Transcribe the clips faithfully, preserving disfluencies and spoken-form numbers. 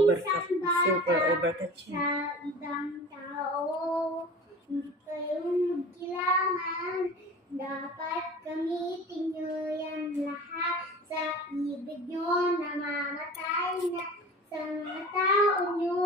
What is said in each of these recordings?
overcut. Super overcut siya. Sa ibang tao, hindi kayo magkailangan. Dapat gamitin nyo yan lahat. Sa ibig nyo, namamatay na sa mga tao nyo.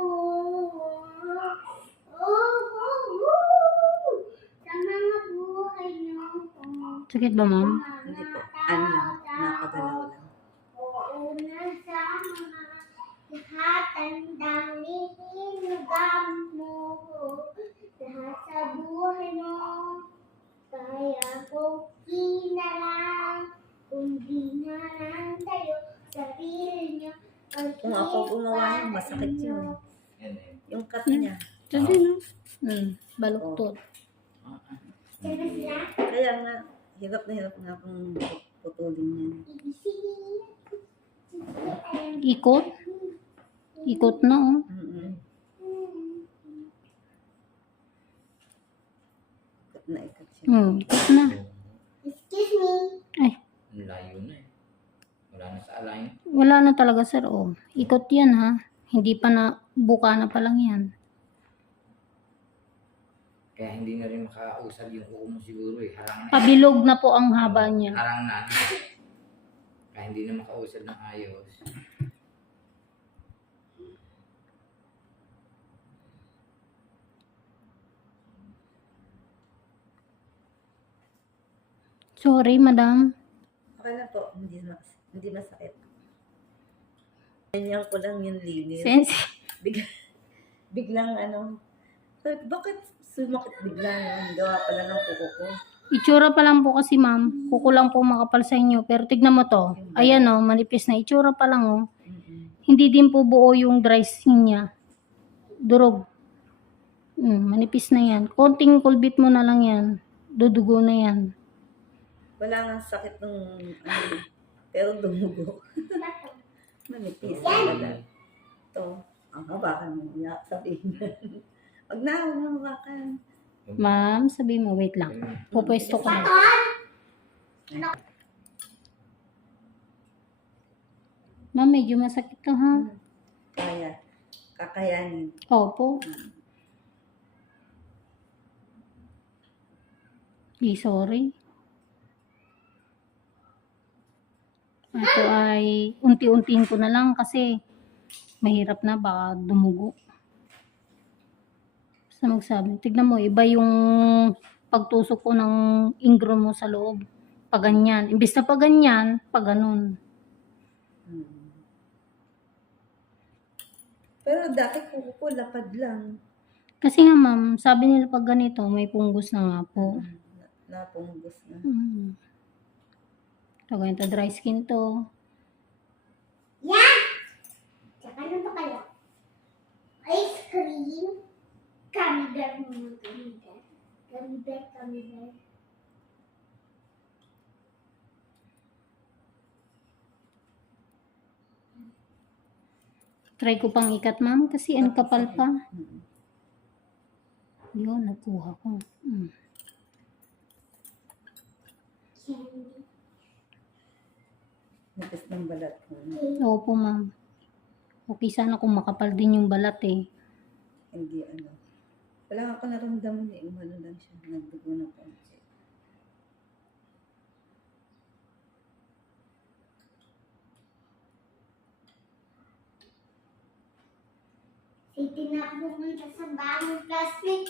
Oh, oh, oh. Sa mga buhay nyo. Sakit ba, ma'am? Hindi po. Ano lang. Nakagalaw lang. Oo na sa mga lahat ang daming inugam mo. Lahat sa buhay mo. Kaya ko kinalang. Kung di na lang tayo sarili nyo. Kung ako gumawa yun, masakit yun. Yan eh. Yung cut niya. Sabi, no? Hmm, baluktot. Sino sila? Kaya nga, hirap na hirap nga akong putulin yan. Ikot? Ikot na, oh. Mm-mm. Cut na ikat siya. Hmm, ikot na. Excuse me. Ay, Ang layo na eh. Wala na sa alay. wala na talaga, sir, oh. Ikot yan, ha? Hindi pa na, buka na pa lang yan. Kaya hindi na rin makausad yung kuko mo siguro eh. Harang na. Pabilog na po ang haba niya. Harang na. Kaya hindi na makausad ng ayos. Sorry, madam. Okay na po, hindi, mas, hindi masakit. Ganyan ko lang yung linis. Sensi. Big, biglang ano, sabi, bakit sumakit biglang? Gawa pala ng kuko ko. Itsura pa lang po kasi, ma'am. Kuko lang po makapal sa inyo. Pero tignan mo to. Ayan, oh, manipis na. Itsura pa lang, oh. Mm-mm. Hindi din po buo yung dry skin niya. Durog. Hmm, manipis na yan. Konting kulbit mo na lang yan. Dudugo na yan. Wala nga sakit ng ano, pero dumugo. Manipis. Wala. Ito, ang hawakan mo. Ya, sabihin na. Wag na, huwag na hawakan. Ma'am, sabi mo, wait lang. Pupwesto ko na. Ma'am, medyo masakit to, ha? Kaya, kakayanin. Opo. Di, sorry. Ito ay unti-untiin ko na lang kasi mahirap na, baka dumugo. Basta magsabi. Tignan mo, iba yung pagtusok ko ng ingron mo sa loob. Pag ganyan. Imbis na pag ganyan, pag ganun. Hmm. Pero dati kuko ko, lapad lang. Kasi nga, ma'am, sabi nila pag ganito, may punggos na nga po. Na, napunggos na. Hmm. Ito, ganito, dry skin to. Yan! Tsaka ano pa kayo? Ice cream. Gummy bear muna, gummy bear. Gummy bear, gummy bear. Try ko pang ikat, ma'am, kasi ang kapal pa. Mm. Yun, nakuha ko. Hmm. Candy. Nipis ng balat ko. Opo, ma'am. Okay sana kung makapal din yung balat eh. Hindi ano. Wala ako naramdaman eh. Umano lang siya. Nagdugo ng konti. Si Tina pumunta sa bagong plastic.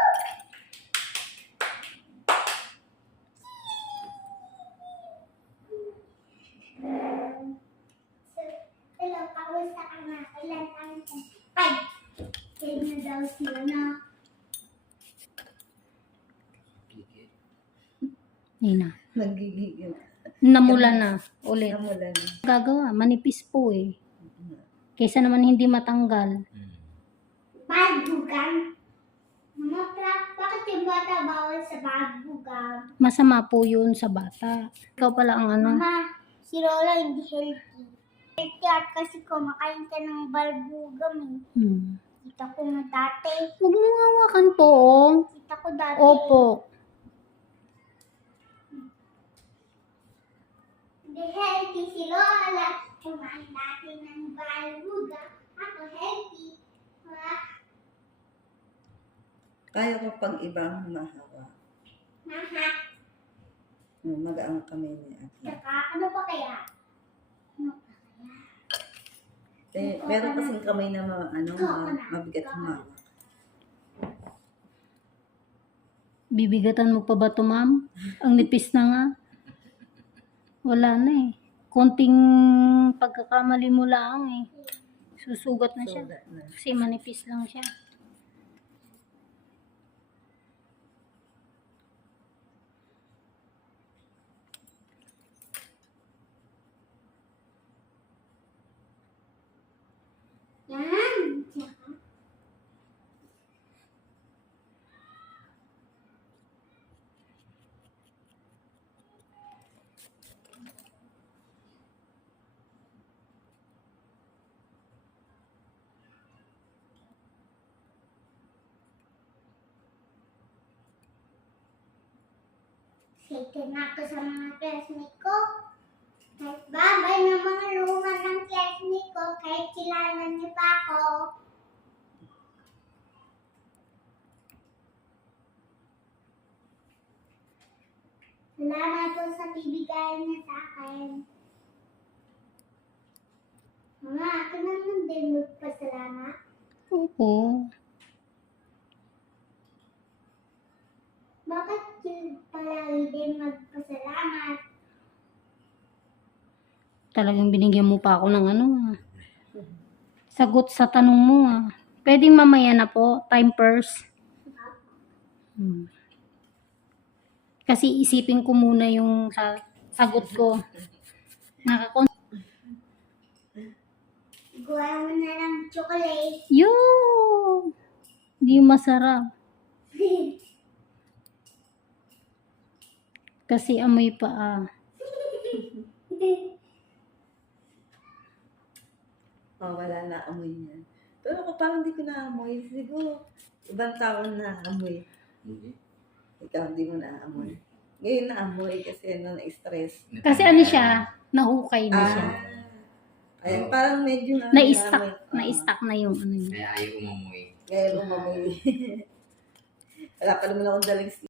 Hello, kamusta ka na? Kailan tayo sa five? Kaya na daw sila na. Gigit. Ayun na. Nagigigil. Namula na. Ulit. Namula na. Gagawa, manipis po eh. Kaysa naman hindi matanggal. Hmm. Bagbugan. Mga trap, bakit yung bata bawal sa bagbugan? Masama po yun sa bata. Ikaw pala ang ano. Mama, si Lola hindi healthy. Healthy at kasi kumakain ka ng balbugam eh. Hmm. Kita ko nga dati. Huwag mo hawakan to, oh. Kita ko dati. Opo. Hindi healthy si Lola. Kumain dati ng balbuga. Ako healthy. Ah, Kaya ko pag ibang mahawa. Maha. Magaang kami ni ate. Tsaka, ano pa kaya? Ano pa kaya? Eh, meron kasing kamay na ma, ano, ma, mabigat humawak. Bibigatan mo pa ba to, ma'am? Ang nipis na nga. Wala na eh. Konting pagkakamali mo lang eh. Susugat na siya. Sugat na. Kasi manipis lang siya. Yan. Tsaka, excited na ako sa mga classmate ko. Kahit babay ng mga luma ng classmate ko, kahit kilala niyo pa ako. Salamat po sa bibigayan niya sa akin. Mama, ako naman din magpasalamat. Oo. Bakit yun palagi din magpasalamat? Talagang binigyan mo pa ako ng ano ah. Sagot sa tanong mo ah. Pwedeng mamaya na po. Time first. Hmm. Kasi isipin ko muna yung sa sagot ko. Nakakon... Gawa mo na ng chocolate. Yo! Hindi masarap. Kasi amoy pa ah. Oh, wala na amoy niya. Pero ako parang hindi ko naamoy. Siguro, ibang tao na amoy. Hindi. Ikaw hindi mo naamoy. Ngayon naamoy kasi ano, na-stress. Kasi ano siya, nahukay na siya. Ah, ayun, parang medyo na Na-stuck, naamoy. Oo. na-stuck na yung ano yun. Kaya ayaw umamoy. Ngayon umamoy. Wala pa naman akong daling